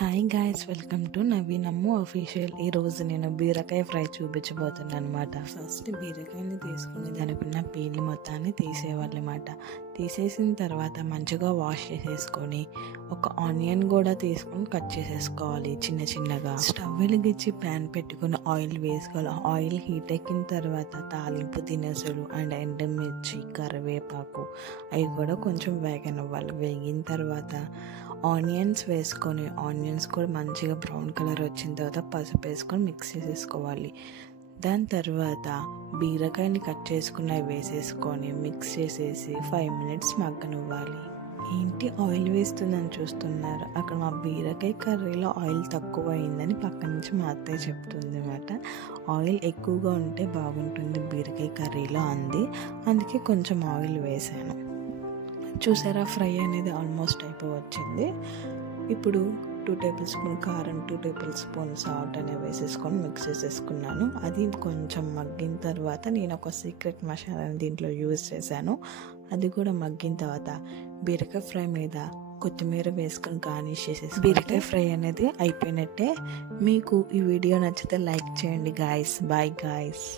Hi guys, welcome to Naveen Ammu official. ఈరోజు నేను బీరకాయ ఫ్రై చూపించబోతున్నాను అనమాట. ఫస్ట్ బీరకాయని తీసుకుని దానికున్న పీల్ మొత్తాన్ని తీసేయాలన్నమాట. తీసేసిన తర్వాత మంచిగా వాష్ చేసేసుకొని ఒక ఆనియన్ కూడా తీసుకొని కట్ చేసేసుకోవాలి చిన్న చిన్నగా. స్టవ్ వెలిగించి ప్యాన్ పెట్టుకుని ఆయిల్ వేసుకోవాలి. ఆయిల్ హీట్ ఎక్కిన తర్వాత తాలింపు దినుసులు అండ్ ఎండుమిర్చి, కరివేపాకు అవి కూడా కొంచెం వేగనివ్వాలి. వేగిన తర్వాత ఆనియన్స్ వేసుకొని ఆనియన్స్ కూడా మంచిగా బ్రౌన్ కలర్ వచ్చిన తర్వాత పసుపు వేసుకొని మిక్స్ చేసేసుకోవాలి. దాని తర్వాత బీరకాయని కట్ చేసుకున్నవి వేసేసుకొని మిక్స్ చేసేసి 5 minutes మగ్గనివ్వాలి. ఏంటి ఆయిల్ వేస్తుందని చూస్తున్నారు? అక్కడ మా బీరకాయ కర్రీలో ఆయిల్ తక్కువ అయిందని పక్క నుంచి మా అత్తయ్య చెప్తుంది అన్నమాట. ఆయిల్ ఎక్కువగా ఉంటే బాగుంటుంది బీరకాయ కర్రీలో అంది, అందుకే కొంచెం ఆయిల్ వేసాను. చూసారా, ఫ్రై అనేది ఆల్మోస్ట్ అయిపోవచ్చింది. ఇప్పుడు 2 tablespoon కారం, 2 tablespoon సాల్ట్ అనేవి వేసేసుకొని మిక్స్ చేసేసుకున్నాను. అది కొంచెం మగ్గిన తర్వాత నేను ఒక సీక్రెట్ మసాలాని దీంట్లో యూజ్ చేశాను. అది కూడా మగ్గిన తర్వాత బీరకాయ ఫ్రై మీద కొత్తిమీర వేసుకొని గార్నిష్ చేసేసి బీరకాయ ఫ్రై అనేది అయిపోయినట్టే. మీకు ఈ వీడియో నచ్చితే లైక్ చేయండి గాయస్. Bye guys.